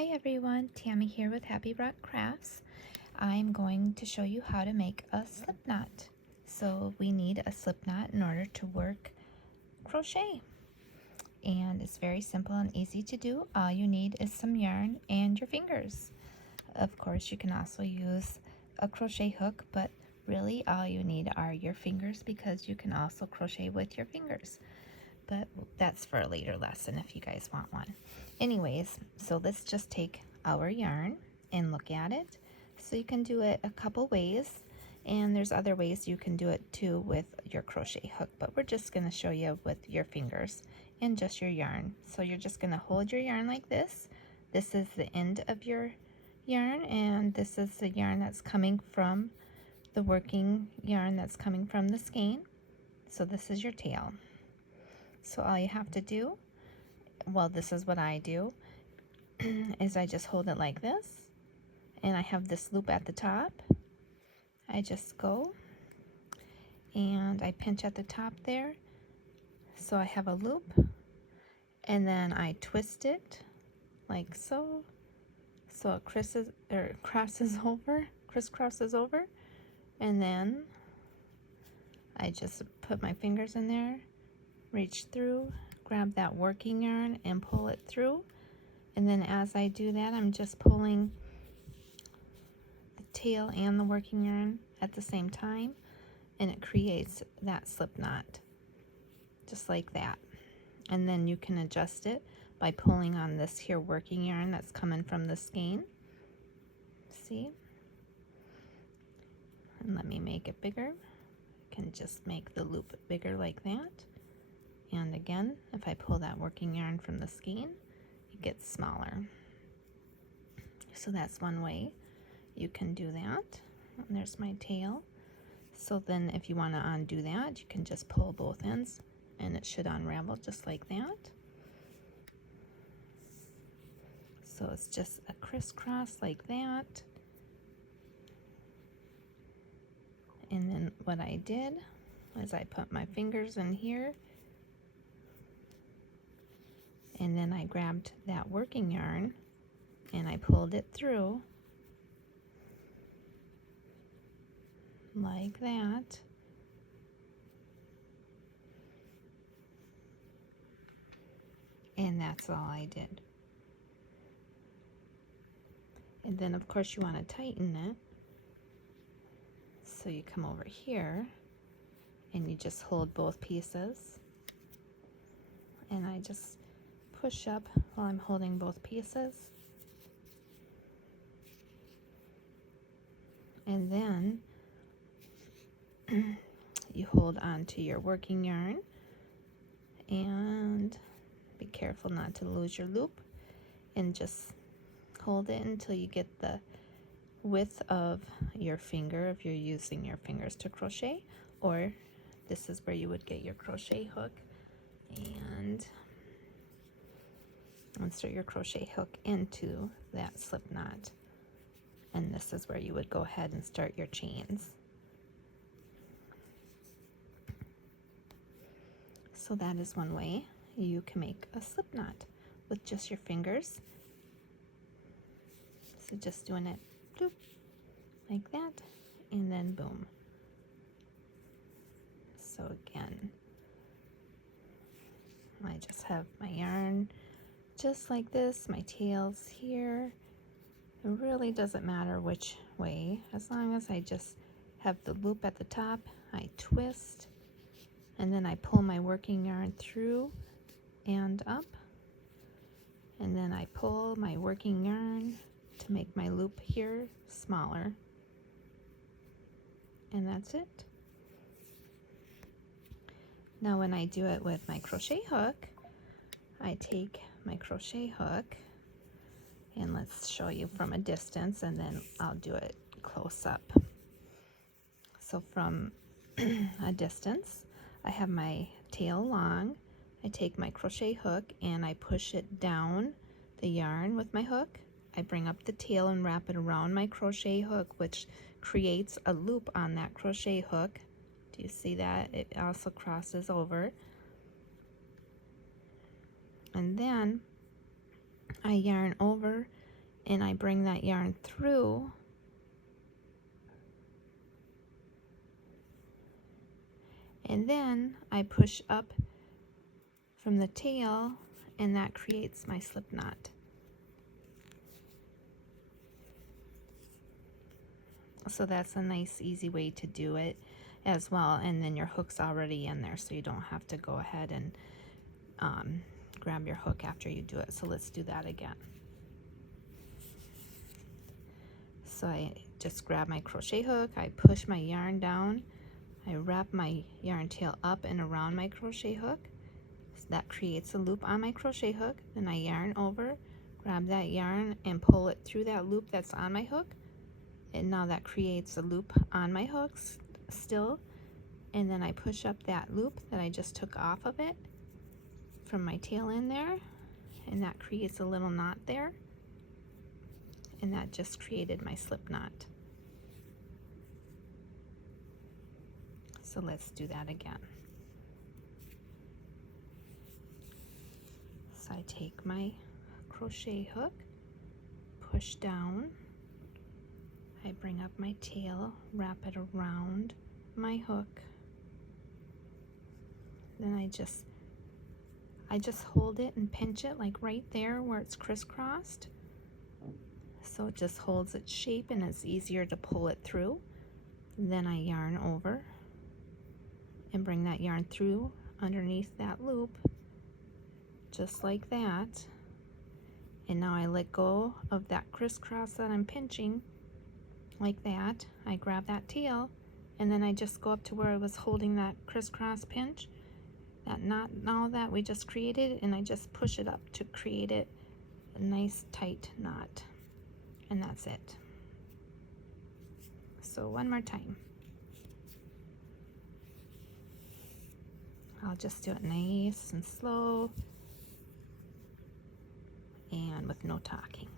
Hi everyone, Tammy here with Happy Rock Crafts. I'm going to show you how to make a slip knot. So we need a slip knot in order to work crochet. And it's very simple and easy to do. All you need is some yarn and your fingers. Of course, you can also use a crochet hook, but really all you need are your fingers because you can also crochet with your fingers. But that's for a later lesson if you guys want one. Anyways, so let's just take our yarn and look at it. So you can do it a couple ways, and there's other ways you can do it too with your crochet hook, but we're just going to show you with your fingers and just your yarn. So you're just going to hold your yarn like this. This is the end of your yarn, and this is the yarn that's coming from the working yarn that's coming from the skein. So this is your tail. So all you have to do, well, this is what I do, is I just hold it like this, and I have this loop at the top. I just go and I pinch at the top there, so I have a loop, and then I twist it like so, so it crisscrosses over, and then I just put my fingers in there, reach through, grab that working yarn and pull it through. And then as I do that, I'm just pulling the tail and the working yarn at the same time, and it creates that slip knot, just like that. And then you can adjust it by pulling on this here working yarn that's coming from the skein. See? And let me make it bigger. I can just make the loop bigger like that. And again, if I pull that working yarn from the skein, it gets smaller. So that's one way you can do that. And there's my tail. So then if you want to undo that, you can just pull both ends and it should unravel just like that. So it's just a crisscross like that. And then what I did is I put my fingers in here, and then I grabbed that working yarn and I pulled it through like that. And that's all I did. And then of course you want to tighten it. So you come over here and you just hold both pieces. And I just push up while I'm holding both pieces. And then you hold on to your working yarn and be careful not to lose your loop, and just hold it until you get the width of your finger if you're using your fingers to crochet, or this is where you would get your crochet hook and insert your crochet hook into that slip knot, and this is where you would go ahead and start your chains. So that is one way you can make a slip knot with just your fingers. So just doing it bloop, like that, and then boom. So again, I just have my yarn just like this, my tail's here. It really doesn't matter which way, as long as I just have the loop at the top, I twist, and then I pull my working yarn through and up, and then I pull my working yarn to make my loop here smaller, and that's it. Now when I do it with my crochet hook, I take my crochet hook, and let's show you from a distance, and then I'll do it close up. So from a distance, I have my tail long. I take my crochet hook and I push it down the yarn with my hook. I bring up the tail and wrap it around my crochet hook, which creates a loop on that crochet hook. Do you see that? It also crosses over. And then I yarn over and I bring that yarn through, and then I push up from the tail, and that creates my slip knot. So that's a nice easy way to do it as well, and then your hook's already in there, so you don't have to go ahead and grab your hook after you do it. So let's do that again. So I just grab my crochet hook, I push my yarn down, I wrap my yarn tail up and around my crochet hook. So that creates a loop on my crochet hook. Then I yarn over, grab that yarn and pull it through that loop that's on my hook. And now that creates a loop on my hooks still. And then I push up that loop that I just took off of it from my tail end there. And that creates a little knot there. And that just created my slip knot. So let's do that again. So I take my crochet hook, push down, I bring up my tail, wrap it around my hook, then I just hold it and pinch it like right there where it's crisscrossed, so it just holds its shape and it's easier to pull it through. Then I yarn over and bring that yarn through underneath that loop, just like that. And now I let go of that crisscross that I'm pinching, like that. I grab that tail, and then I just go up to where I was holding that crisscross pinch, that knot now that we just created, and I just push it up to create it a nice tight knot. And that's it. So one more time. I'll just do it nice and slow and with no talking.